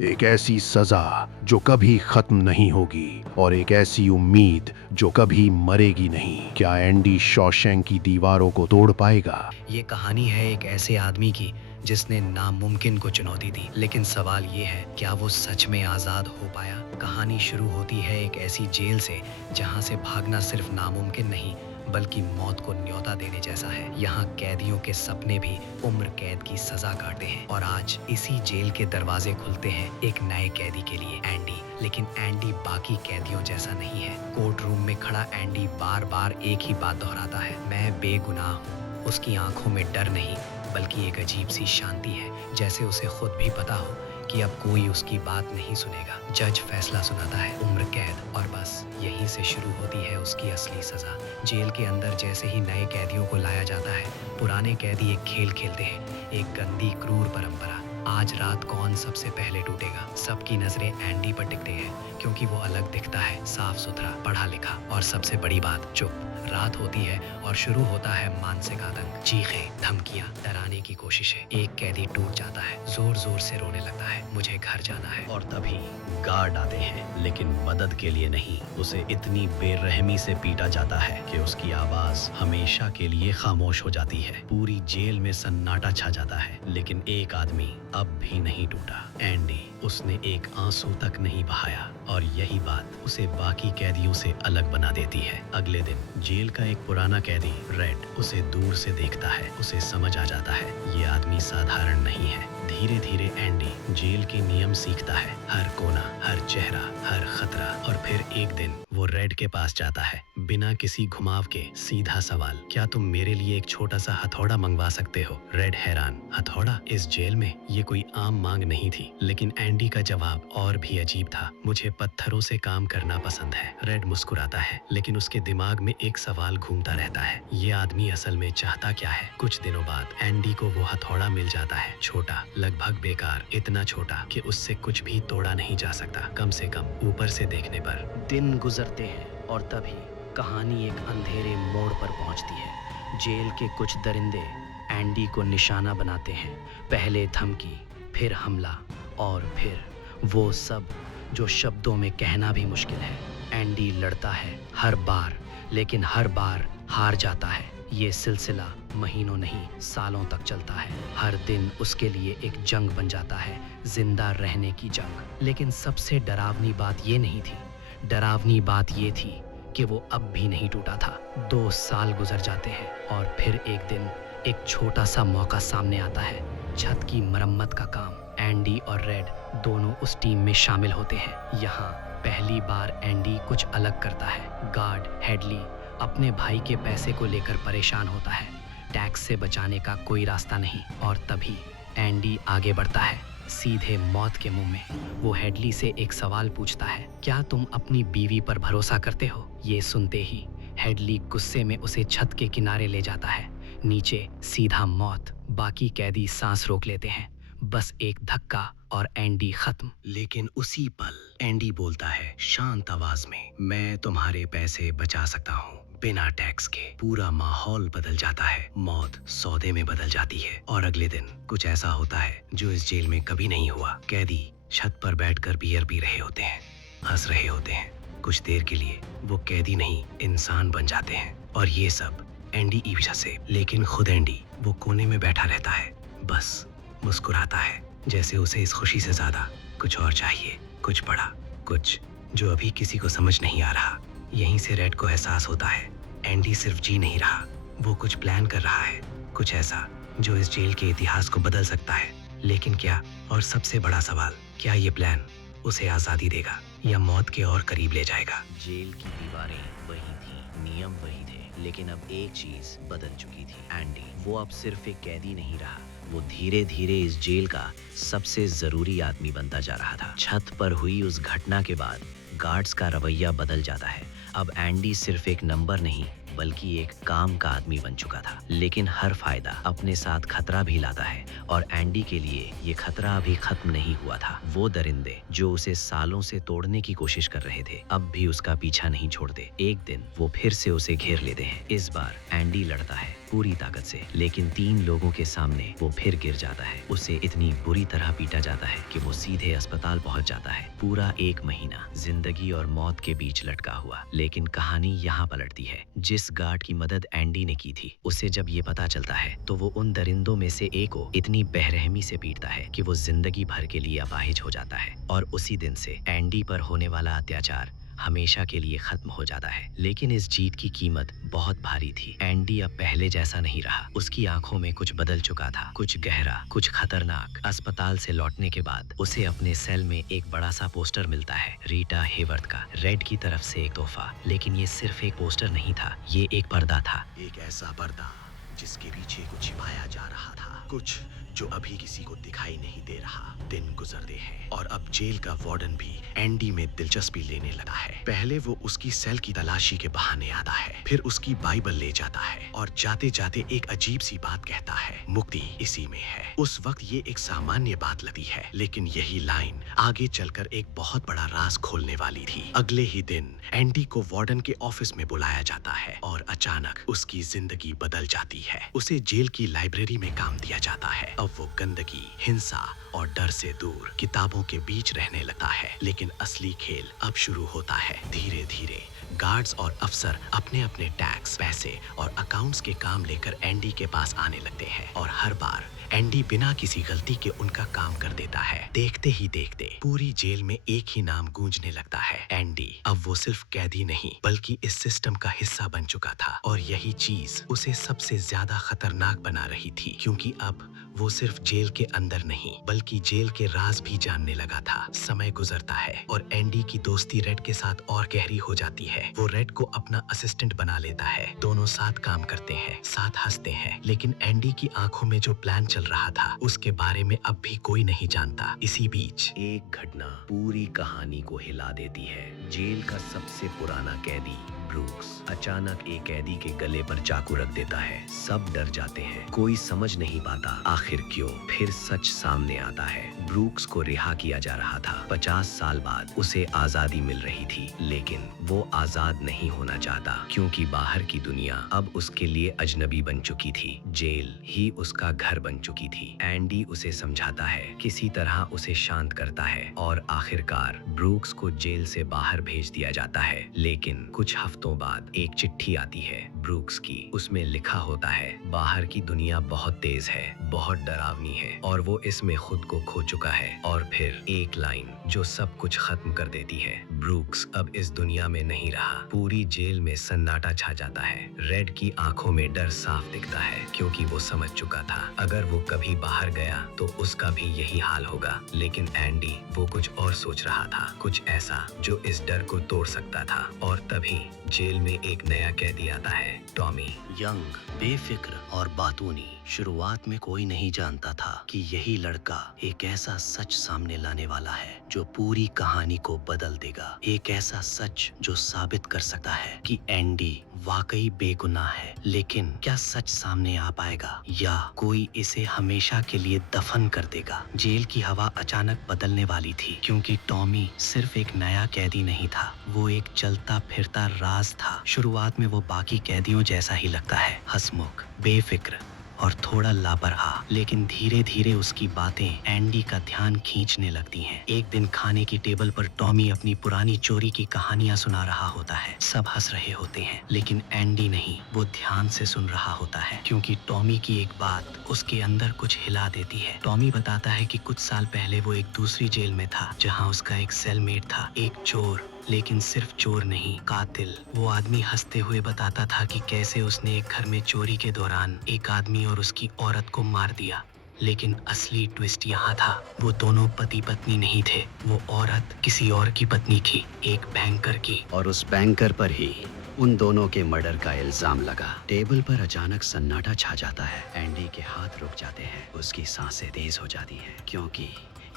एक ऐसी सजा जो कभी खत्म नहीं होगी और एक ऐसी उम्मीद जो कभी मरेगी नहीं। क्या एंडी शॉशैंक की दीवारों को तोड़ पाएगा? ये कहानी है एक ऐसे आदमी की जिसने नामुमकिन को चुनौती दी, लेकिन सवाल ये है, क्या वो सच में आजाद हो पाया? कहानी शुरू होती है एक ऐसी जेल से जहाँ से भागना सिर्फ नामुमकिन नहीं बल्कि मौत को न्योता देने जैसा है। यहाँ कैदियों के सपने भी उम्र कैद की सजा काटते हैं और आज इसी जेल के दरवाजे खुलते हैं एक नए कैदी के लिए, एंडी। लेकिन एंडी बाकी कैदियों जैसा नहीं है। कोर्ट रूम में खड़ा एंडी बार बार एक ही बात दोहराता है, मैं बेगुनाह हूँ। उसकी आंखों में डर नहीं बल्कि एक अजीब सी शांति है, जैसे उसे खुद भी पता हो कि अब कोई उसकी बात नहीं सुनेगा। जज फैसला सुनाता है, उम्र कैद, और बस यहीं से शुरू होती है उसकी असली सजा। जेल के अंदर जैसे ही नए कैदियों को लाया जाता है, पुराने कैदी एक खेल खेलते हैं, एक गंदी क्रूर परंपरा। आज रात कौन सबसे पहले टूटेगा? सबकी नजरें एंडी पर टिकते हैं क्योंकि वो अलग दिखता है, साफ सुथरा, पढ़ा लिखा, और सबसे बड़ी बात, चुप। रात होती है और शुरू होता है मानसिक आतंक। चीखें, धमकियां, डराने की कोशिशें। एक कैदी टूट जाता है, जोर जोर से रोने लगता है, मुझे घर जाना है। और तभी गार्ड आते हैं, लेकिन मदद के लिए नहीं। उसे इतनी बेरहमी से पीटा जाता है कि उसकी आवाज हमेशा के लिए खामोश हो जाती है। पूरी जेल में सन्नाटा छा जाता है, लेकिन एक आदमी अब भी नहीं टूटा, एंडी। उसने एक आंसू तक नहीं बहाया और यही बात उसे बाकी कैदियों से अलग बना देती है। अगले दिन जेल का एक पुराना कैदी, रेड, उसे दूर से देखता है। उसे समझ आ जाता है ये आदमी साधारण नहीं है। धीरे धीरे एंडी जेल के नियम सीखता है, हर कोना, हर चेहरा, हर खतरा। और फिर एक दिन वो रेड के पास जाता है, बिना किसी घुमाव के। सीधा सवाल, क्या तुम मेरे लिए एक छोटा सा हथौड़ा मंगवा सकते हो? रेड हैरान, हथौड़ा? इस जेल में ये कोई आम मांग नहीं थी। लेकिन एंडी का जवाब और भी अजीब था, मुझे पत्थरों से काम करना पसंद है। रेड मुस्कुराता है, लेकिन उसके दिमाग में एक सवाल घूमता रहता है, ये आदमी असल में चाहता क्या है? कुछ दिनों बाद एंडी को वो हथौड़ा मिल जाता है, छोटा, लगभग बेकार, इतना छोटा कि उससे कुछ भी तोड़ा नहीं जा सकता, कम से कम ऊपर से देखने पर। दिन गुजरते हैं और तभी कहानी एक अंधेरे मोड़ पर पहुंचती है। जेल के कुछ दरिंदे एंडी को निशाना बनाते हैं। पहले धमकी, फिर हमला, और फिर वो सब जो शब्दों में कहना भी मुश्किल है। एंडी लड़ता है हर बार, लेकिन हर बार हार जाता है। ये सिलसिला महीनों नहीं, सालों तक चलता है। हर दिन उसके लिए एक जंग बन जाता है, जिंदा रहने की जंग। लेकिन सबसे डरावनी बात ये नहीं थी। डरावनी बात ये थी कि वो अब भी नहीं टूटा था। 2 साल गुजर जाते हैं और फिर एक दिन एक छोटा सा मौका सामने आता है, छत की मरम्मत का काम। एंडी और रेड दोनों उस टीम में शामिल होते हैं। यहाँ पहली बार एंडी कुछ अलग करता है। गार्ड हेडली अपने भाई के पैसे को लेकर परेशान होता है, टैक्स से बचाने का कोई रास्ता नहीं। और तभी एंडी आगे बढ़ता है, सीधे मौत के मुंह में। वो हेडली से एक सवाल पूछता है, क्या तुम अपनी बीवी पर भरोसा करते हो? ये सुनते ही हेडली गुस्से में उसे छत के किनारे ले जाता है, नीचे सीधा मौत। बाकी कैदी सांस रोक लेते हैं, बस एक धक्का और एंडी खत्म। लेकिन उसी पल एंडी बोलता है शांत आवाज में, मैं तुम्हारे पैसे बचा सकता हूँ, बिना टैक्स के। पूरा माहौल बदल जाता है, मौत सौदे में बदल जाती है। और अगले दिन कुछ ऐसा होता है जो इस जेल में कभी नहीं हुआ। कैदी छत पर बैठकर बियर पी रहे होते हैं, हंस रहे होते हैं। कुछ देर के लिए वो कैदी नहीं, इंसान बन जाते हैं। और ये सब एंडी की वजह से। लेकिन खुद एंडी वो कोने में बैठा रहता है, बस मुस्कुराता है, जैसे उसे इस खुशी से ज्यादा कुछ और चाहिए, कुछ बड़ा, कुछ जो अभी किसी को समझ नहीं आ रहा। यहीं से रेड को एहसास होता है, एंडी सिर्फ जी नहीं रहा, वो कुछ प्लान कर रहा है, कुछ ऐसा जो इस जेल के इतिहास को बदल सकता है। लेकिन क्या? और सबसे बड़ा सवाल, क्या ये प्लान उसे आजादी देगा या मौत के और करीब ले जाएगा? जेल की दीवारें वही थी, नियम वही थे, लेकिन अब एक चीज बदल चुकी थी, एंडी। वो अब सिर्फ एक कैदी नहीं रहा, वो धीरे धीरे इस जेल का सबसे जरूरी आदमी बनता जा रहा था। छत पर हुई उस घटना के बाद गार्ड्स का रवैया बदल जाता है। अब एंडी सिर्फ एक नंबर नहीं बल्कि एक काम का आदमी बन चुका था। लेकिन हर फायदा अपने साथ खतरा भी लाता है, और एंडी के लिए ये खतरा अभी खत्म नहीं हुआ था। वो दरिंदे जो उसे सालों से तोड़ने की कोशिश कर रहे थे, अब भी उसका पीछा नहीं छोड़ते। एक दिन वो फिर से उसे घेर लेते हैं। इस बार एंडी लड़ता है, पूरी ताकत से, लेकिन 3 लोगों के सामने वो फिर गिर जाता है। उसे इतनी बुरी तरह पीटा जाता है कि वो सीधे अस्पताल पहुंच जाता है। पूरा 1 महीना जिंदगी और मौत के बीच लटका हुआ। लेकिन कहानी यहाँ पलटती है। जिस गार्ड की मदद एंडी ने की थी, उसे जब ये पता चलता है तो वो उन दरिंदों में से एक को इतनी बेरहमी से पीटता है कि वो जिंदगी भर के लिए अपाहिज हो जाता है। और उसी दिन से एंडी पर होने वाला अत्याचार हमेशा के लिए खत्म हो जाता है। लेकिन इस जीत की कीमत बहुत भारी थी। एंडी अब पहले जैसा नहीं रहा। उसकी आंखों में कुछ बदल चुका था, कुछ गहरा, कुछ खतरनाक। अस्पताल से लौटने के बाद उसे अपने सेल में एक बड़ा सा पोस्टर मिलता है, रीटा हेवर्थ का, रेड की तरफ से एक तोहफा। लेकिन ये सिर्फ एक पोस्टर नहीं था, ये एक पर्दा था। एक ऐसा पर्दा जिसके पीछे कुछ छिपाया जा रहा था, कुछ जो अभी किसी को दिखाई नहीं दे रहा। दिन गुजरते हैं और अब जेल का वार्डन भी एंडी में दिलचस्पी लेने लगा है। पहले वो उसकी सेल की तलाशी के बहाने आता है, फिर उसकी बाइबल ले जाता है और जाते जाते एक अजीब सी बात कहता है, मुक्ति इसी में है। उस वक्त ये एक सामान्य बात लगती है, लेकिन यही लाइन आगे चलकर एक बहुत बड़ा राज खोलने वाली थी। अगले ही दिन एंडी को वार्डन के ऑफिस में बुलाया जाता है और अचानक उसकी जिंदगी बदल जाती है। उसे जेल की लाइब्रेरी में काम दिया जाता है। अब वो गंदगी, हिंसा और डर से दूर किताबों के बीच रहने लगता है। लेकिन असली खेल अब शुरू होता है। धीरे धीरे गार्ड्स और अफसर अपने अपने टैक्स, पैसे और अकाउंट्स के काम लेकर एंडी के पास आने लगते हैं और हर बार एंडी बिना किसी गलती के उनका काम कर देता है। देखते ही देखते पूरी जेल में एक ही नाम गूंजने लगता है, एंडी। अब वो सिर्फ कैदी नहीं बल्कि इस सिस्टम का हिस्सा बन चुका था और यही चीज उसे सबसे ज्यादा खतरनाक बना रही थी, क्योंकि अब वो सिर्फ जेल के अंदर नहीं बल्कि जेल के राज भी जानने लगा था। समय गुजरता है और एंडी की दोस्ती रेड के साथ और गहरी हो जाती है। वो रेड को अपना असिस्टेंट बना लेता है। दोनों साथ काम करते हैं, साथ हंसते हैं। लेकिन एंडी की आंखों में जो प्लान चल रहा था उसके बारे में अब भी कोई नहीं जानता। इसी बीच एक घटना पूरी कहानी को हिला देती है। जेल का सबसे पुराना कैदी ब्रूक्स अचानक एक कैदी के गले पर चाकू रख देता है। सब डर जाते हैं, कोई समझ नहीं पाता आखिर क्यों। फिर सच सामने आता है, ब्रूक्स को रिहा किया जा रहा था। 50 साल बाद उसे आजादी मिल रही थी, लेकिन वो आजाद नहीं होना चाहता क्योंकि बाहर की दुनिया अब उसके लिए अजनबी बन चुकी थी। जेल ही उसका घर बन चुकी थी। एंडी उसे समझाता है, किसी तरह उसे शांत करता है और आखिरकार ब्रूक्स को जेल से बाहर भेज दिया जाता है। लेकिन कुछ हफ्तों बाद एक चिट्ठी आती है ब्रूक्स की। उसमें लिखा होता है, बाहर की दुनिया बहुत तेज है, बहुत डरावनी है और वो इसमें खुद को खो चुका है। और फिर एक लाइन जो सब कुछ खत्म कर देती है। ब्रूक्स अब इस दुनिया में नहीं रहा। पूरी जेल में सन्नाटा छा जाता है। रेड की आंखों में डर साफ दिखता है क्योंकि वो समझ चुका था अगर वो कभी बाहर गया तो उसका भी यही हाल होगा। लेकिन एंडी वो कुछ और सोच रहा था, कुछ ऐसा जो इस डर को तोड़ सकता था। और तभी जेल में एक नया कैदी आता है, टॉमी। यंग, बेफिक्र और बातूनी। शुरुआत में कोई नहीं जानता था कि यही लड़का एक ऐसा सच सामने लाने वाला है जो पूरी कहानी को बदल देगा। एक ऐसा सच जो साबित कर सकता है कि एंडी वाकई बेगुनाह है। लेकिन क्या सच सामने आ पाएगा या कोई इसे हमेशा के लिए दफन कर देगा? जेल की हवा अचानक बदलने वाली थी क्योंकि टॉमी सिर्फ एक नया कैदी नहीं था, वो एक चलता फिरता राज था। शुरुआत में वो बाकी कैदियों जैसा ही लगता है, हंसमुख, बेफिक्र और थोड़ा लापरवाह। लेकिन धीरे धीरे उसकी बातें एंडी का ध्यान खींचने लगती हैं। एक दिन खाने की टेबल पर टॉमी अपनी पुरानी चोरी की कहानियां सुना रहा होता है। सब हंस रहे होते हैं लेकिन एंडी नहीं, वो ध्यान से सुन रहा होता है क्योंकि टॉमी की एक बात उसके अंदर कुछ हिला देती है। टॉमी बताता है कि कुछ साल पहले वो एक दूसरी जेल में था जहाँ उसका एक सेलमेट था, एक चोर। लेकिन सिर्फ चोर नहीं, कातिल। वो आदमी हंसते हुए बताता था कि कैसे उसने एक घर में चोरी के दौरान एक आदमी और उसकी औरत को मार दिया। लेकिन असली ट्विस्ट यहाँ था, वो दोनों पति पत्नी नहीं थे। वो औरत किसी और की पत्नी थी, एक बैंकर की। और उस बैंकर पर ही उन दोनों के मर्डर का इल्जाम लगा। टेबल पर अचानक सन्नाटा छा जाता है। एंडी के हाथ रुक जाते हैं, उसकी सांसें तेज हो जाती हैं क्योंकि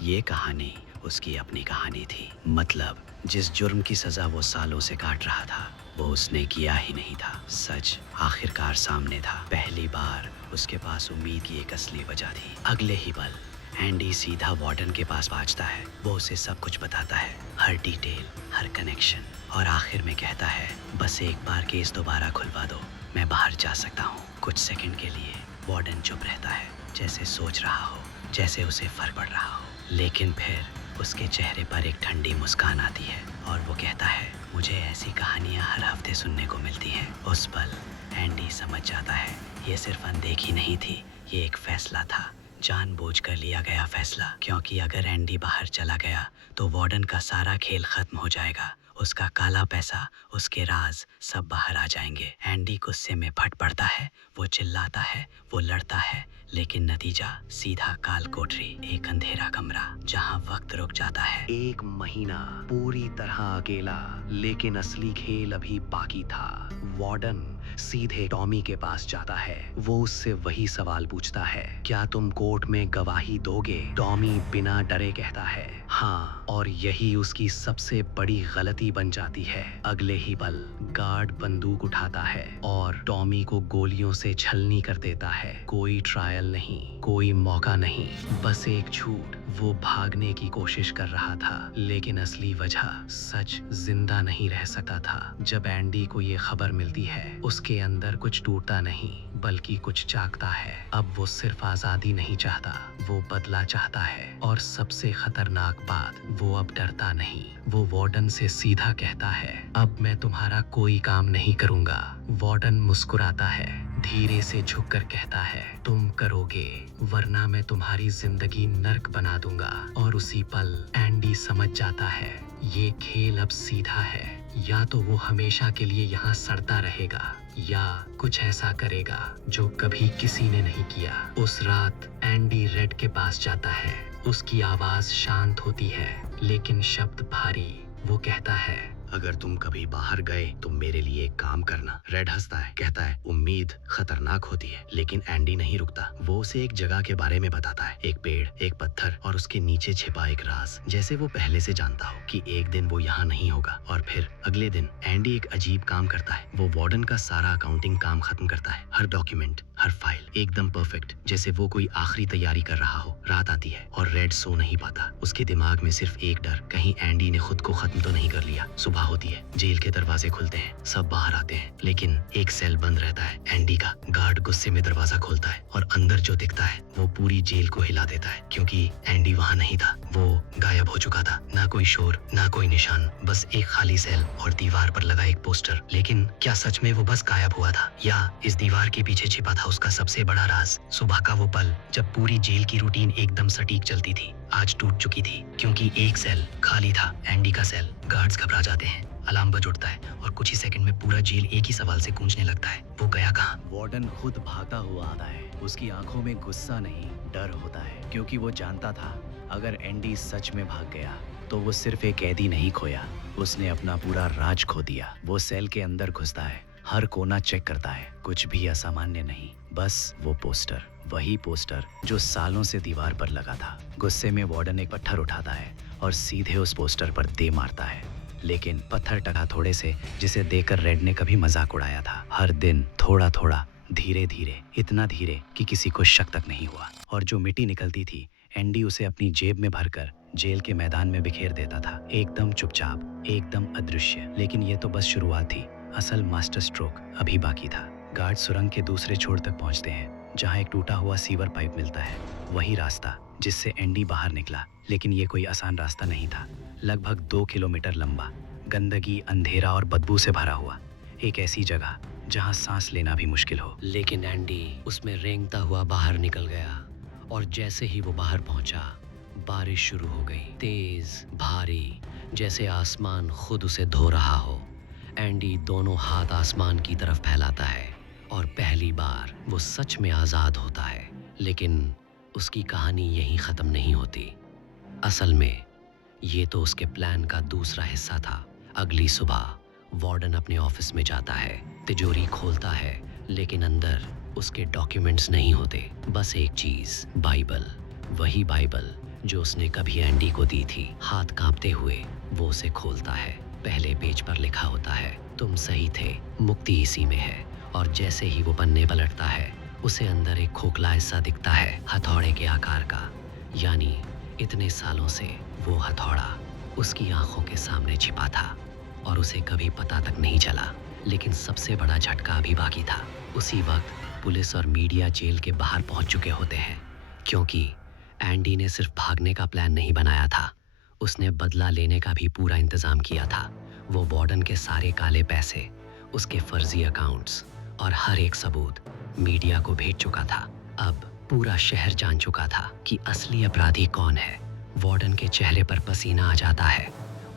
ये कहानी उसकी अपनी कहानी थी। मतलब जिस जुर्म की सजा वो सालों से काट रहा था वो उसने किया ही नहीं था। सच आखिरकार सामने था। पहली बार उसके पास उम्मीद की एक असली वजह थी। अगले ही पल एंडी सीधा वार्डन के पास पहुंचता है। वो उसे सब कुछ बताता है, हर डिटेल, हर कनेक्शन, और आखिर में कहता है, बस एक बार केस दोबारा खुलवा दो, मैं बाहर जा सकता हूँ। कुछ सेकंड के लिए वार्डन चुप रहता है, जैसे सोच रहा हो, जैसे उसे फर्क पड़ रहा हो। लेकिन फिर उसके चेहरे पर एक ठंडी मुस्कान आती है और वो कहता है, मुझे ऐसी कहानियाँ हर हफ्ते सुनने को मिलती हैं। उस पल एंडी समझ जाता है ये सिर्फ अनदेखी नहीं थी, ये एक फैसला था, जानबूझकर लिया गया फैसला। क्योंकि अगर एंडी बाहर चला गया तो वार्डन का सारा खेल खत्म हो जाएगा। उसका काला पैसा, उसके राज सब बाहर आ जाएंगे। एंडी गुस्से में फट पड़ता है, वो चिल्लाता है, वो लड़ता है, लेकिन नतीजा सीधा काल कोठरी, एक अंधेरा कमरा जहां वक्त रुक जाता है। 1 महीना पूरी तरह अकेला, लेकिन असली खेल अभी बाकी था। वार्डन सीधे टॉमी के पास जाता है। वो उससे वही सवाल पूछता है, क्या तुम कोर्ट में गवाही दोगे? टॉमी बिना डरे कहता है, हाँ, और यही उसकी सबसे बड़ी गलती बन जाती है। अगले ही पल गार्ड बंदूक उठाता है और टॉमी को गोलियों से छलनी कर देता है। कोई ट्रायल नहीं, कोई मौका नहीं, बस एक झूठ। वो भागने की कोशिश कर रहा था, लेकिन असली वजह, सच जिंदा नहीं रह सकता था। जब एंडी को ये खबर मिलती है, उसके अंदर कुछ टूटता नहीं बल्कि कुछ जागता है। अब वो सिर्फ आजादी नहीं चाहता, वो बदला चाहता है। और सबसे खतरनाक बात, वो अब डरता नहीं। वो वार्डन से सीधा कहता है, अब मैं तुम्हारा कोई काम नहीं करूंगा। वार्डन मुस्कुराता है, धीरे से झुककर कहता है, तुम करोगे, वरना मैं तुम्हारी जिंदगी नर्क बना दूंगा। और उसी पल एंडी समझ जाता है, ये खेल अब सीधा है। या तो वो हमेशा के लिए यहाँ सड़ता रहेगा, या कुछ ऐसा करेगा जो कभी किसी ने नहीं किया। उस रात एंडी रेड के पास जाता है। उसकी आवाज शांत होती है, लेकिन शब्द भारी। वो कहता है, अगर तुम कभी बाहर गए तो मेरे लिए एक काम करना। रेड हंसता है, कहता है, उम्मीद खतरनाक होती है, लेकिन एंडी नहीं रुकता। वो उसे एक जगह के बारे में बताता है, एक पेड़, एक पत्थर और उसके नीचे छिपा एक राज, जैसे वो पहले से जानता हो कि एक दिन वो यहाँ नहीं होगा। और फिर अगले दिन एंडी एक अजीब काम करता है। वो वार्डन का सारा अकाउंटिंग काम खत्म करता है। हर डॉक्यूमेंट, हर फाइल एकदम परफेक्ट, जैसे वो कोई आखिरी तैयारी कर रहा हो। रात आती है और रेड सो नहीं पाता। उसके दिमाग में सिर्फ एक डर, कहीं एंडी ने खुद को खत्म तो नहीं कर लिया। सुबह होती है, जेल के दरवाजे खुलते हैं, सब बाहर आते हैं, लेकिन एक सेल बंद रहता है एंडी का। गार्ड गुस्से में दरवाजा खोलता है और अंदर जो दिखता है वो पूरी जेल को हिला देता है, क्योंकि एंडी वहाँ नहीं था। वो गायब हो चुका था। ना कोई शोर, ना कोई निशान, बस एक खाली सेल और दीवार पर लगा एक पोस्टर। लेकिन क्या सच में वो बस गायब हुआ था, या इस दीवार के पीछे छिपा था उसका सबसे बड़ा राज? सुबह का वो पल जब पूरी जेल की रूटीन एकदम सटीक चलती थी, आज टूट चुकी थी, क्योंकि एक सेल खाली था, एंडी का सेल। गार्ड्स घबरा जाते हैं, अलार्म बज उठता है और कुछ ही सेकंड में पूरा जेल एक ही सवाल से गूंजने लगता है, वो गया कहाँ? वार्डन खुद भागता हुआ आता है। उसकी आंखों में गुस्सा नहीं, डर होता है, क्योंकि वो जानता था अगर एंडी सच में भाग गया तो वो सिर्फ एक कैदी नहीं खोया, उसने अपना पूरा राज खो दिया। वो सेल के अंदर घुसता है, हर कोना चेक करता है, कुछ भी असामान्य नहीं, बस वो पोस्टर, वही पोस्टर जो सालों से दीवार पर लगा था। गुस्से में वार्डन एक पत्थर उठाता है और सीधे उस पोस्टर पर दे मारता है, लेकिन पत्थर टका थोड़े से, जिसे देकर रेड ने कभी मजाक उड़ाया था। हर दिन थोड़ा थोड़ा, धीरे धीरे, इतना धीरे कि किसी को शक तक नहीं हुआ। और जो मिट्टी निकलती थी, एंडी उसे अपनी जेब में भरकर जेल के मैदान में बिखेर देता था, एकदम चुपचाप, एकदम अदृश्य। लेकिन ये तो बस शुरुआत थी, असल मास्टर स्ट्रोक अभी बाकी था। गार्ड सुरंग के दूसरे छोर तक पहुंचते हैं, जहां एक टूटा हुआ सीवर पाइप मिलता है, वही रास्ता जिससे एंडी बाहर निकला। लेकिन ये कोई आसान रास्ता नहीं था, लगभग 2 किलोमीटर लंबा, गंदगी, अंधेरा और बदबू से भरा हुआ, एक ऐसी जगह जहां सांस लेना भी मुश्किल हो। लेकिन एंडी उसमें रेंगता हुआ बाहर निकल गया, और जैसे ही वो बाहर पहुंचा, बारिश शुरू हो गई, तेज, भारी, जैसे आसमान खुद उसे धो रहा हो। एंडी दोनों हाथ आसमान की तरफ फैलाता है और पहली बार वो सच में आज़ाद होता है। लेकिन उसकी कहानी यहीं ख़त्म नहीं होती। असल में ये तो उसके प्लान का दूसरा हिस्सा था। अगली सुबह वार्डन अपने ऑफिस में जाता है, तिजोरी खोलता है, लेकिन अंदर उसके डॉक्यूमेंट्स नहीं होते, बस एक चीज़, बाइबल। वही बाइबल जो उसने कभी एंडी को दी थी। हाथ कांपते हुए वो उसे खोलता है। पहले पेज पर लिखा होता है, तुम सही थे, मुक्ति इसी में है। और जैसे ही वो पन्ने पलटता है, उसे अंदर एक खोखला हिस्सा दिखता है, हथौड़े के आकार का। यानी इतने सालों से वो हथौड़ा उसकी आंखों के सामने छिपा था और उसे कभी पता तक नहीं चला। लेकिन सबसे बड़ा झटका अभी बाकी था। उसी वक्त पुलिस और मीडिया जेल के बाहर पहुंच चुके होते हैं, क्योंकि एंडी ने सिर्फ भागने का प्लान नहीं बनाया था, उसने बदला लेने का भी पूरा इंतजाम किया था। वो वार्डन के सारे काले पैसे, उसके फर्जी अकाउंट्स और हर एक सबूत मीडिया को भेज चुका था। अब पूरा शहर जान चुका था कि असली अपराधी कौन है। वार्डन के चेहरे पर पसीना आ जाता है।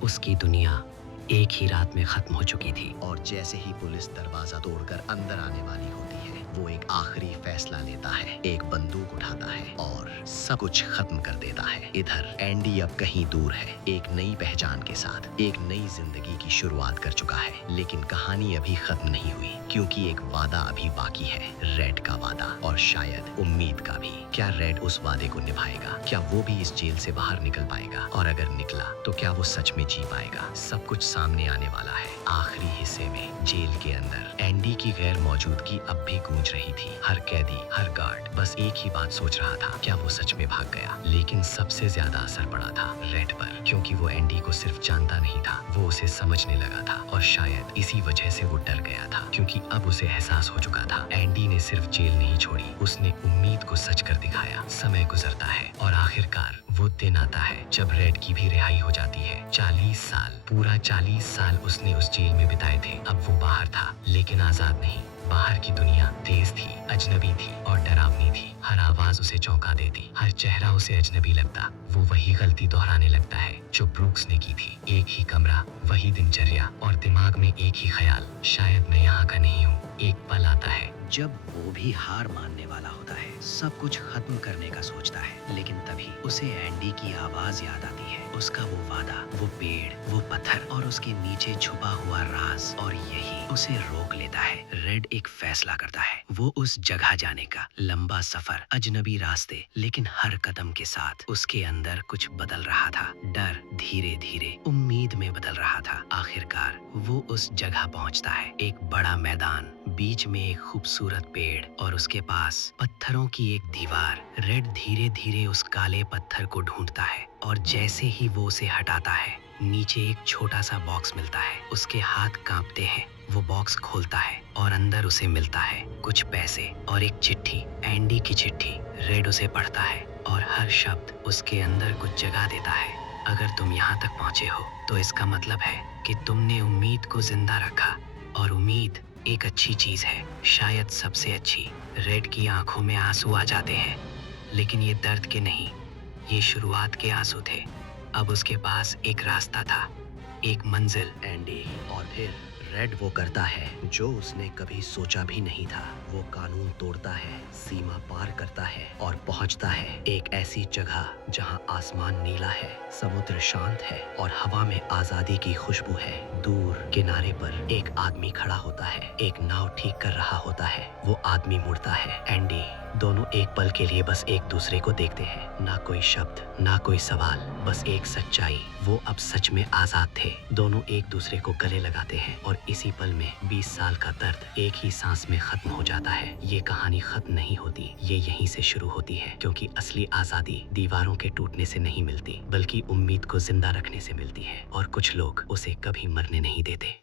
उसकी दुनिया एक ही रात में खत्म हो चुकी थी। और जैसे ही पुलिस दरवाजा तोड़कर अंदर आने वाली होती है, वो एक आखिरी फैसला लेता है, एक बंदूक उठाता है और सब कुछ खत्म कर देता है। इधर एंडी अब कहीं दूर है, एक नई पहचान के साथ एक नई जिंदगी की शुरुआत कर चुका है। लेकिन कहानी अभी खत्म नहीं हुई, क्योंकि एक वादा अभी बाकी है, रेड का वादा और शायद उम्मीद का भी। क्या रेड उस वादे को निभाएगा? क्या वो भी इस जेल से बाहर निकल पाएगा? और अगर निकला तो क्या वो सच में जी पाएगा? सब कुछ सामने आने वाला है। आखिरी हिस्से में जेल के अंदर एंडी की गैर मौजूदगी अब भी गूंज रही थी। हर कैदी, हर गार्ड बस एक ही बात सोच रहा था, क्या वो सच में भाग गया? लेकिन सबसे ज्यादा असर पड़ा था रेड पर, क्योंकि वो एंडी को सिर्फ जानता नहीं था, वो उसे समझने लगा था। और शायद इसी वजह से वो डर गया था, क्योंकि अब उसे एहसास हो चुका था, एंडी ने सिर्फ जेल नहीं छोड़ी, उसने उम्मीद को सच कर दिखाया। समय गुजरता है और आखिरकार वो दिन आता है जब रेड की भी रिहाई हो जाती है। 40 साल, पूरा 40 साल उसने उस जेल में बिताए थे। अब वो बाहर था, लेकिन आजाद नहीं। बाहर की दुनिया तेज थी, अजनबी थी और डरावनी थी। हर आवाज उसे चौंका देती, हर चेहरा उसे अजनबी लगता। वो वही गलती दोहराने लगता है जो ब्रूक्स ने की थी। एक ही कमरा, वही दिनचर्या और दिमाग में एक ही ख्याल, शायद मैं यहाँ का नहीं हूँ। एक पल आता है जब वो भी हार मानने वाला होता है, सब कुछ खत्म करने का सोचता है, लेकिन तभी उसे एंडी की आवाज याद आती है, उसका वो वादा, वो पेड़, वो पत्थर और उसके नीचे छुपा हुआ राज। और यही उसे रोक लेता है। रेड एक फैसला करता है, वो उस जगह जाने का। लंबा सफर, अजनबी रास्ते, लेकिन हर कदम के साथ उसके अंदर कुछ बदल रहा था। डर धीरे धीरे उम्मीद में बदल रहा था। आखिरकार वो उस जगह पहुंचता है, एक बड़ा मैदान, बीच में एक खूबसूरत पेड़ और उसके पास पत्थरों की एक दीवार। रेड धीरे धीरे उस काले पत्थर को ढूंढता है और जैसे ही वो उसे हटाता है, नीचे एक छोटा सा बॉक्स मिलता है। उसके हाथ कांपते हैं। वो बॉक्स खोलता है और अंदर उसे मिलता है कुछ पैसे और एक चिट्ठी, एंडी की चिट्ठी। रेड उसे पढ़ता है और हर शब्द उसके अंदर कुछ जगा देता है। अगर तुम यहाँ तक पहुँचे हो तो इसका मतलब है कि तुमने उम्मीद को जिंदा रखा, और उम्मीद एक अच्छी चीज है, शायद सबसे अच्छी। रेड की आंखों में आंसू आ जाते हैं, लेकिन ये दर्द के नहीं, ये शुरुआत के आंसू थे। अब उसके पास एक रास्ता था, एक मंजिल। एंडी और फिर रेड वो करता है जो उसने कभी सोचा भी नहीं था। वो कानून तोड़ता है, सीमा पार करता है और पहुंचता है एक ऐसी जगह जहां आसमान नीला है, समुद्र शांत है और हवा में आजादी की खुशबू है। दूर किनारे पर एक आदमी खड़ा होता है, एक नाव ठीक कर रहा होता है। वो आदमी मुड़ता है। एंडी, दोनों एक पल के लिए बस एक दूसरे को देखते हैं। ना कोई शब्द, ना कोई सवाल, बस एक सच्चाई। वो अब सच में आजाद थे। दोनों एक दूसरे को गले लगाते हैं और इसी पल में 20 साल का दर्द एक ही सांस में खत्म हो जाता है। ये कहानी खत्म नहीं होती, ये यहीं से शुरू होती है, क्योंकि असली आजादी दीवारों के टूटने से नहीं मिलती, बल्कि उम्मीद को जिंदा रखने से मिलती है। और कुछ लोग उसे कभी मरने नहीं देते।